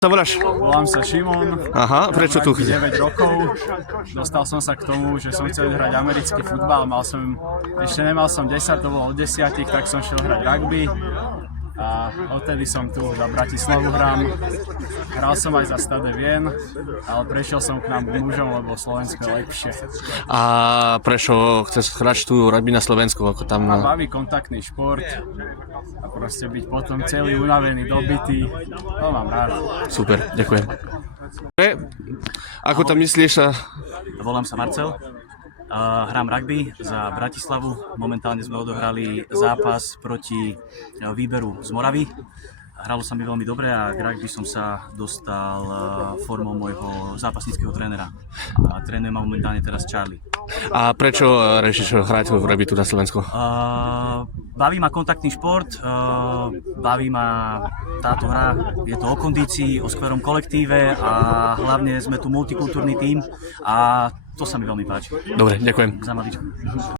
Sa voláš? Volám sa Šimon. Aha, prečo tu? 9 rokov. Dostal som sa k tomu, že som chcel hrať americký futbal. Ešte nemal som 10, to bolo od 10, tak som šiel hrať rugby. A odtedy som tu za Bratislavu hrám. Hral som aj za Stade Wien, ale prešiel som k nám k mužom, lebo Slovensko je lepšie. A prečo chceš hrať tu rugby na Slovensku? Ako tam... Ma baví kontaktný šport a proste byť potom celý unavený, dobitý. To mám rád. Super, ďakujem. Ako to myslíš? Volám sa Marcel, hrám rugby za Bratislavu. Momentálne sme odohrali zápas proti Výberu z Moravy. Hralo sa mi veľmi dobre a k rugby som sa dostal formou môjho zápasníckeho trénera. A trénuje ma momentálne teraz Charlie. A prečo riešiš hrať v rugby tu na Slovensku? Baví ma kontaktný šport, baví ma táto hra, je to o kondícii, o skvelom kolektíve a hlavne sme tu multikultúrny tím a to sa mi veľmi páči. Dobre, ďakujem. Za mladíčku.